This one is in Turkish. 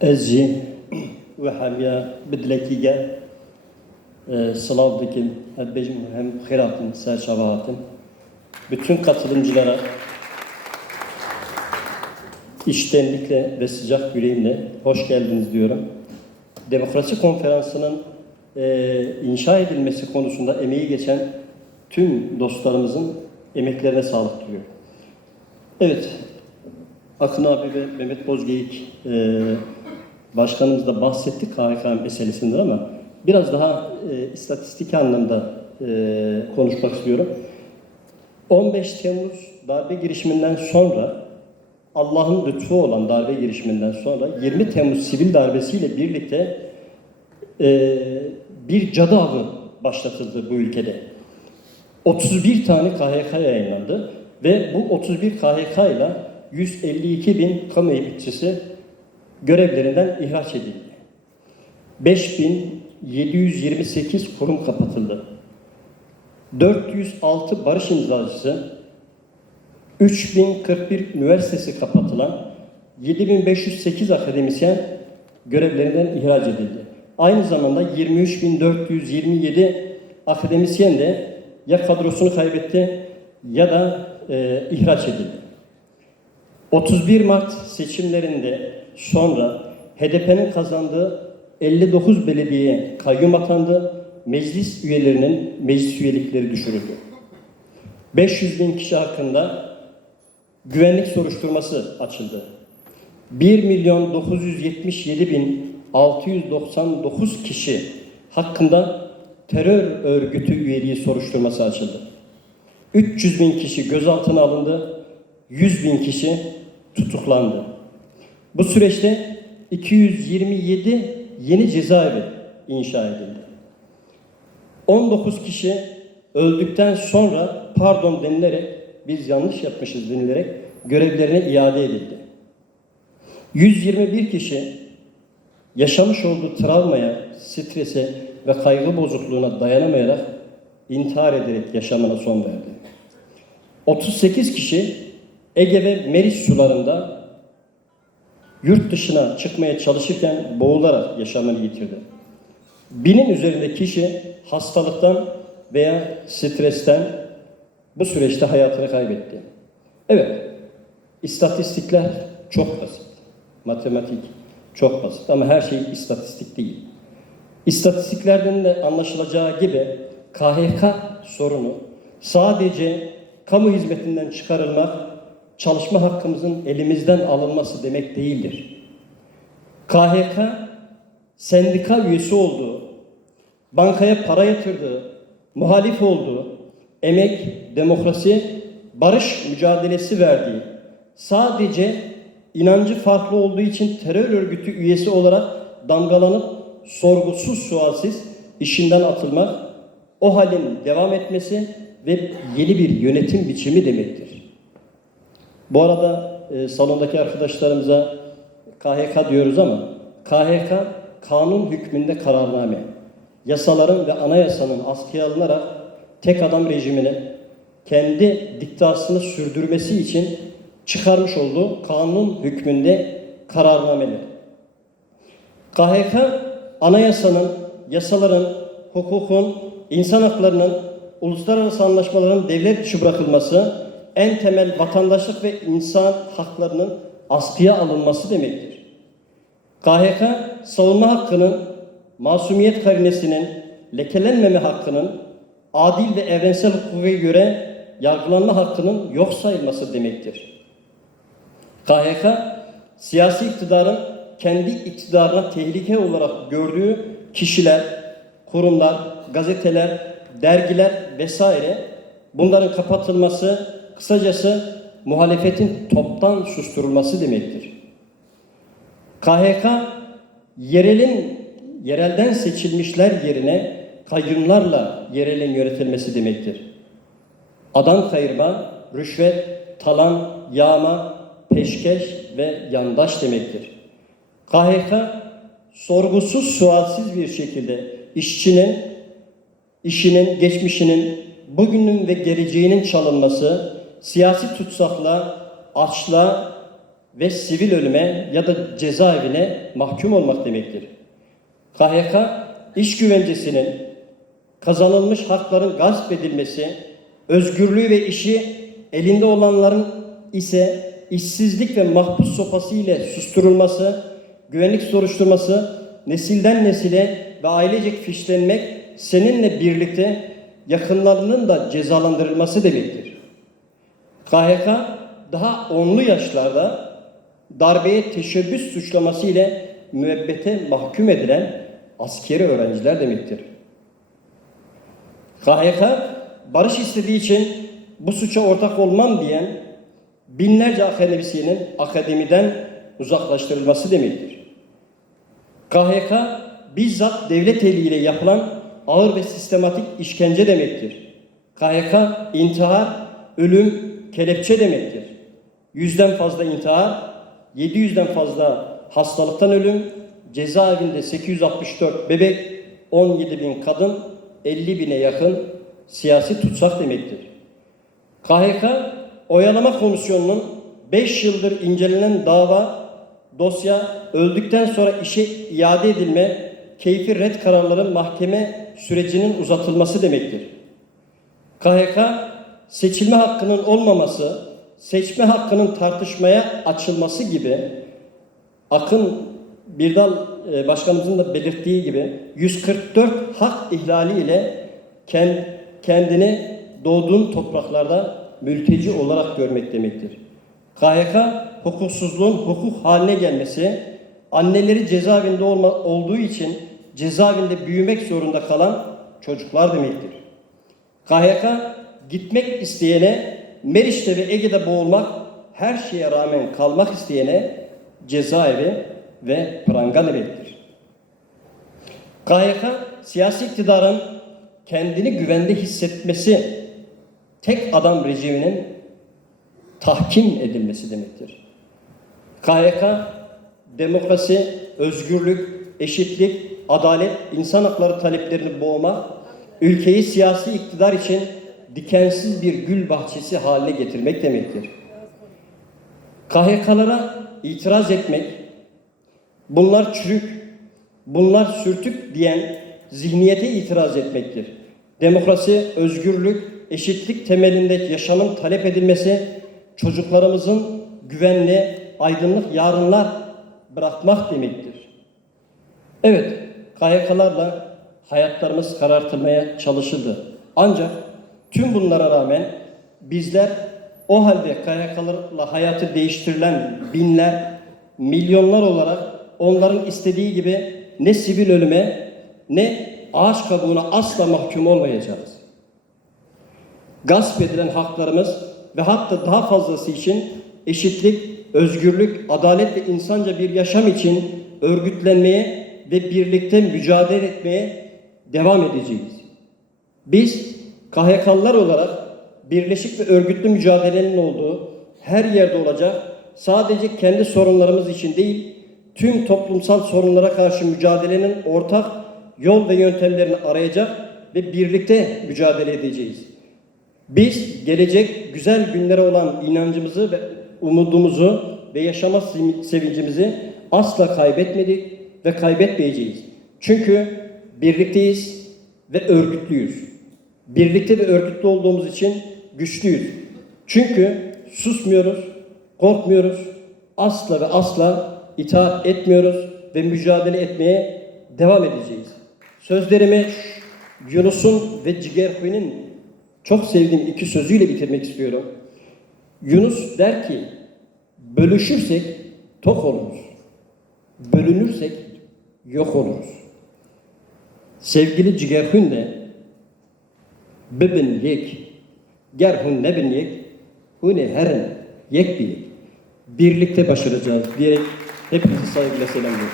Ezji ve hemya bidlekiga e, sılav dikim hem hem hiratın serçavahatın bütün katılımcılara içtenlikle ve sıcak yüreğimle hoş geldiniz diyorum. Demokrasi Konferansı'nın e, inşa edilmesi konusunda emeği geçen tüm dostlarımızın emeklerine sağlık diliyorum. Evet, Akın abi ve Mehmet Bozgeyik e, başkanımız da bahsetti KHK meselesinden ama biraz daha e, istatistik anlamda e, konuşmak istiyorum. 15 Temmuz darbe girişiminden sonra Allah'ın lütfu olan darbe girişiminden sonra 20 Temmuz sivil darbesiyle birlikte e, bir cadı avı başlatıldı bu ülkede. 31 tane KHK yayınlandı ve bu 31 KHK ile 152 bin kamu emekçisi görevlerinden ihraç edildi. 5728 kurum kapatıldı. 406 barış imzacısı, 3041 üniversitesi kapatılan, 7508 akademisyen görevlerinden ihraç edildi. Aynı zamanda 23427 akademisyen de ya kadrosunu kaybetti ya da e, ihraç edildi. 31 Mart seçimlerinde sonra HDP'nin kazandığı 59 belediye kayyum atandı. Meclis üyelerinin meclis üyelikleri düşürüldü. 500 bin kişi hakkında güvenlik soruşturması açıldı. 1 milyon 977 bin 699 kişi hakkında terör örgütü üyeliği soruşturması açıldı. 300 bin kişi gözaltına alındı. 100 bin kişi tutuklandı. Bu süreçte 227 yeni cezaevi inşa edildi. 19 kişi öldükten sonra pardon denilerek biz yanlış yapmışız denilerek görevlerine iade edildi. 121 kişi yaşamış olduğu travmaya, strese ve kaygı bozukluğuna dayanamayarak intihar ederek yaşamına son verdi. 38 kişi Ege ve Meriç sularında yurt dışına çıkmaya çalışırken boğularak yaşamını yitirdi. Binin üzerinde kişi hastalıktan veya stresten bu süreçte hayatını kaybetti. Evet, istatistikler çok basit. Matematik çok basit ama her şey istatistik değil. İstatistiklerden de anlaşılacağı gibi KHK sorunu sadece kamu hizmetinden çıkarılmak, çalışma hakkımızın elimizden alınması demek değildir. KHK sendika üyesi olduğu, bankaya para yatırdığı, muhalif olduğu, emek, demokrasi, barış mücadelesi verdiği, sadece inancı farklı olduğu için terör örgütü üyesi olarak damgalanıp sorgusuz sualsiz işinden atılmak, o halin devam etmesi ve yeni bir yönetim biçimi demektir. Bu arada e, salondaki arkadaşlarımıza KHK diyoruz ama KHK kanun hükmünde kararname. Yasaların ve anayasanın askıya alınarak tek adam rejiminin kendi diktasını sürdürmesi için çıkarmış olduğu kanun hükmünde kararnameler. KHK anayasanın, yasaların, hukukun, insan haklarının, uluslararası anlaşmaların devlet dışı bırakılması, en temel vatandaşlık ve insan haklarının askıya alınması demektir. KHK savunma hakkının, masumiyet karinesinin, lekelenmeme hakkının, adil ve evrensel hukuka göre yargılanma hakkının yok sayılması demektir. KHK siyasi iktidarın kendi iktidarına tehlike olarak gördüğü kişiler, kurumlar, gazeteler, dergiler vesaire bunların kapatılması, kısacası muhalefetin toptan susturulması demektir. KHK yerelin yerelden seçilmişler yerine kayyumlarla yerelin yönetilmesi demektir. Adam kayırma, rüşvet, talan, yağma, peşkeş ve yandaş demektir. KHK sorgusuz sualsiz bir şekilde işçinin, işinin, geçmişinin, bugünün ve geleceğinin çalınması, siyasi tutsakla, açla ve sivil ölüme ya da cezaevine mahkum olmak demektir. KHK iş güvencesinin kazanılmış hakların gasp edilmesi, özgürlüğü ve işi elinde olanların ise işsizlik ve mahpus sopası ile susturulması, güvenlik soruşturması, nesilden nesile ve ailecek fişlenmek seninle birlikte yakınlarının da cezalandırılması demektir. KHK daha onlu yaşlarda darbeye teşebbüs suçlaması ile müebbete mahkum edilen askeri öğrenciler demektir. KHK barış istediği için bu suça ortak olmam diyen binlerce akademisyenin akademiden uzaklaştırılması demektir. KHK bizzat devlet eliyle yapılan ağır ve sistematik işkence demektir. KHK intihar, ölüm, kelepçe demektir. Yüzden fazla intihar, 700'den fazla hastalıktan ölüm, cezaevinde 864 bebek, 17 bin kadın, 50 bine yakın siyasi tutsak demektir. KHK oyalama komisyonunun 5 yıldır incelenen dava dosya öldükten sonra işe iade edilme keyfi red kararları mahkeme sürecinin uzatılması demektir. KHK seçilme hakkının olmaması, seçme hakkının tartışmaya açılması gibi Akın Birdal e, başkanımızın da belirttiği gibi 144 hak ihlali ile kend- kendini doğduğun topraklarda mülteci olarak görmek demektir. KHK hukuksuzluğun hukuk haline gelmesi, anneleri cezaevinde olma, olduğu için cezaevinde büyümek zorunda kalan çocuklar demektir. KHK gitmek isteyene Meriç'te ve Ege'de boğulmak, her şeye rağmen kalmak isteyene cezaevi ve pranga demektir. KHK siyasi iktidarın kendini güvende hissetmesi tek adam rejiminin tahkim edilmesi demektir. KHK demokrasi, özgürlük, eşitlik, adalet, insan hakları taleplerini boğmak, ülkeyi siyasi iktidar için dikensiz bir gül bahçesi haline getirmek demektir. KHK'lara itiraz etmek, bunlar çürük, bunlar sürtük diyen zihniyete itiraz etmektir. Demokrasi, özgürlük, eşitlik temelinde yaşamın talep edilmesi, çocuklarımızın güvenli, aydınlık yarınlar bırakmak demektir. Evet, KHK'larla hayatlarımız karartılmaya çalışıldı. Ancak tüm bunlara rağmen bizler o halde KHK'larla hayatı değiştirilen binler, milyonlar olarak onların istediği gibi ne sivil ölüme ne ağaç kabuğuna asla mahkum olmayacağız. Gasp edilen haklarımız ve hatta daha fazlası için eşitlik, özgürlük, adalet ve insanca bir yaşam için örgütlenmeye ve birlikte mücadele etmeye devam edeceğiz. Biz KHK'lılar olarak birleşik ve örgütlü mücadelenin olduğu her yerde olacak, sadece kendi sorunlarımız için değil, tüm toplumsal sorunlara karşı mücadelenin ortak yol ve yöntemlerini arayacak ve birlikte mücadele edeceğiz. Biz gelecek güzel günlere olan inancımızı ve umudumuzu ve yaşama sevincimizi asla kaybetmedik ve kaybetmeyeceğiz. Çünkü birlikteyiz ve örgütlüyüz. Birlikte ve örgütlü olduğumuz için güçlüyüz. Çünkü susmuyoruz, korkmuyoruz, asla ve asla itaat etmiyoruz ve mücadele etmeye devam edeceğiz. Sözlerimi Yunus'un ve Cigerhui'nin çok sevdiğim iki sözüyle bitirmek istiyorum. Yunus der ki, bölüşürsek tok oluruz. Bölünürsek yok oluruz. Sevgili Cigerhun de bibin yek, gerhun ne bin yek, hune herin yek bir Birlikte başaracağız diyerek hepinizi saygıyla selamlıyorum.